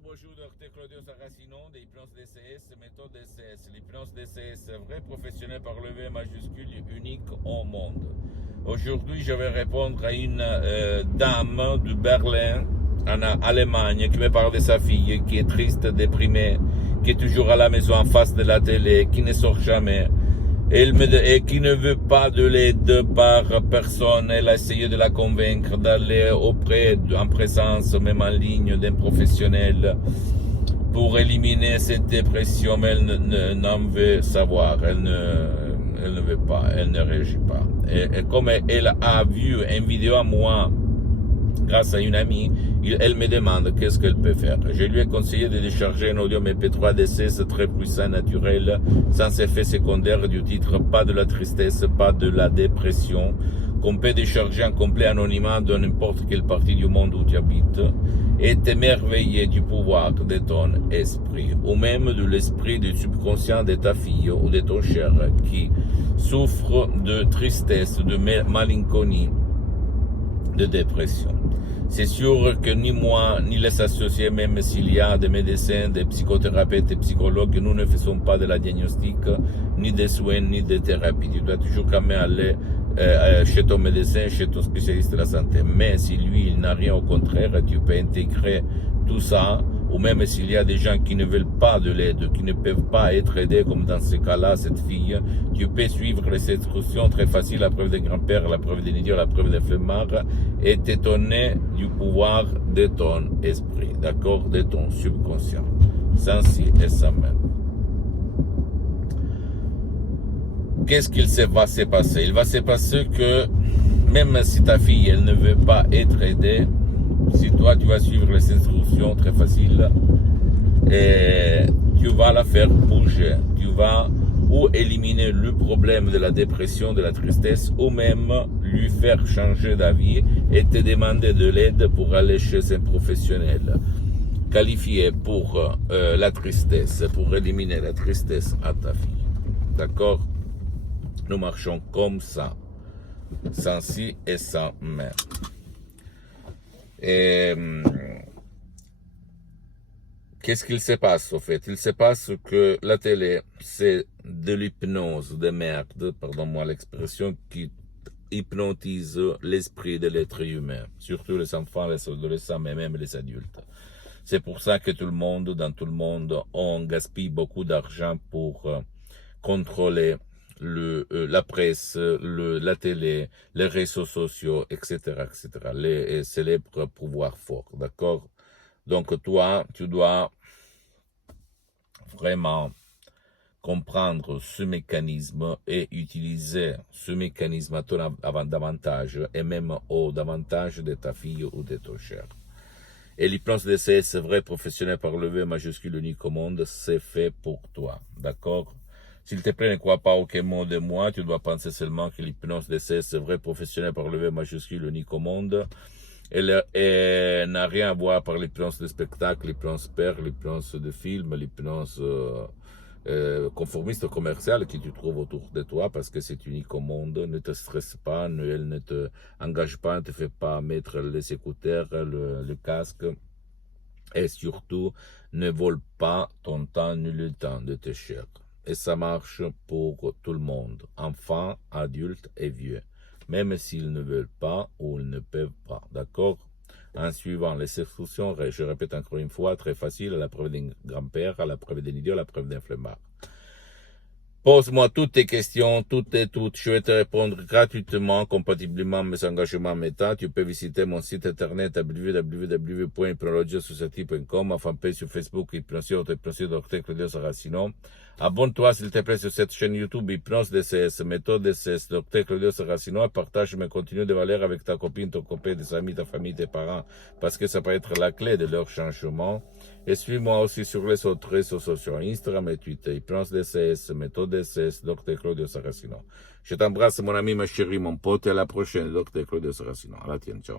Bonjour, docteur Claudio Saracino d'hypnose DCS, méthode DCS. L'hypnose DCS, vrai professionnel par le V majuscule, unique au monde. Aujourd'hui, je vais répondre à une dame de Berlin, en Allemagne, qui me parle de sa fille, qui est triste, déprimée, qui est toujours à la maison en face de la télé, qui ne sort jamais. Et qui ne veut pas de l'aide par personne. Elle a essayé de la convaincre d'aller en présence, même en ligne, d'un professionnel pour éliminer cette dépression, mais elle n'en veut savoir. Elle ne veut pas, elle ne réagit pas. Et comme elle a vu une vidéo à moi, grâce à une amie, elle me demande qu'est-ce qu'elle peut faire. Je lui ai conseillé de décharger un audio MP3 DCS très puissant, naturel, sans effet secondaire du titre, pas de la tristesse, pas de la dépression, qu'on peut décharger en complet anonymat dans n'importe quelle partie du monde où tu habites, et t'émerveiller du pouvoir de ton esprit, ou même de l'esprit du subconscient de ta fille ou de ton cher qui souffre de tristesse, de malinconie, de dépression. C'est sûr que ni moi, ni les associés, même s'il y a des médecins, des psychothérapeutes et psychologues, nous ne faisons pas de la diagnostic, ni des soins, ni des thérapies. Tu dois toujours quand même aller chez ton médecin, chez ton spécialiste de la santé. Mais si lui, il n'a rien, au contraire, tu peux intégrer tout ça, ou même s'il y a des gens qui ne veulent pas de l'aide, qui ne peuvent pas être aidés, comme dans ce cas-là, cette fille, tu peux suivre les instructions très faciles, la preuve des grands-pères, la preuve des idiots, la preuve des flemmards, et t'étonner du pouvoir de ton esprit, d'accord, de ton subconscient, sans si et sans même. Qu'est-ce qu'il va se passer? Il va se passer que, même si ta fille, elle ne veut pas être aidée, si toi tu vas suivre les instructions très faciles, et tu vas la faire bouger, tu vas ou éliminer le problème de la dépression, de la tristesse, ou même lui faire changer d'avis et te demander de l'aide pour aller chez un professionnel qualifié pour la tristesse, pour éliminer la tristesse à ta fille. D'accord? Nous marchons comme ça, sans si et sans mais. Et qu'est-ce qu'il se passe au fait? Il se passe que la télé, c'est de l'hypnose de merde, pardon-moi l'expression, qui hypnotise l'esprit de l'être humain, surtout les enfants, les adolescents, mais même les adultes. C'est pour ça que tout le monde, dans tout le monde, on gaspille beaucoup d'argent pour contrôler la presse, la télé, les réseaux sociaux, etc., etc., les célèbres pouvoirs forts, d'accord? Donc toi, tu dois vraiment comprendre ce mécanisme et utiliser ce mécanisme à ton avantage et même au davantage de ta fille ou de ton cher. Et l'hypnose DCS, vrai professionnel par le V majuscule unique au monde, c'est fait pour toi, d'accord? S'il te plaît, ne crois pas aucun mot de moi, tu dois penser seulement que l'hypnose DCS, vrai professionnel par le V majuscule unique au monde, elle n'a rien à voir par l'hypnose de spectacle, l'hypnose père, l'hypnose de film, l'hypnose conformiste commerciale que tu trouves autour de toi, parce que c'est unique au monde. Ne te stresse pas, elle ne te engage pas, ne te fait pas mettre les écouteurs, le casque, et surtout ne vole pas ton temps ni le temps de tes chers. Et ça marche pour tout le monde, enfants, adultes et vieux, même s'ils ne veulent pas ou ils ne peuvent pas, d'accord? En suivant les instructions, je répète encore une fois, très facile, à la preuve d'un grand-père, à la preuve d'un idiot, à la preuve d'un flemmard. Pose-moi toutes tes questions, toutes, je vais te répondre gratuitement, compatiblement à mes engagements méta. Tu peux visiter mon site internet www.hypnologiasociety.com, ma fanpage sur Facebook, Hypnosio, Dr Claudio Saracino. Abonne-toi s'il te plaît sur cette chaîne YouTube Hypnose DCS, méthode DCS, Dr Claudio Saracino, et partage mes contenus de valeur avec ta copine, ton copain, tes amis, ta famille, tes parents, parce que ça peut être la clé de leur changement. Et suis-moi aussi sur les autres réseaux sociaux, Instagram et Twitter, Hypnose DCS, méthode DCS, Dr Claudio Saracino. Je t'embrasse mon ami, ma chérie, mon pote, et à la prochaine, Dr Claudio Saracino. À la tienne, ciao.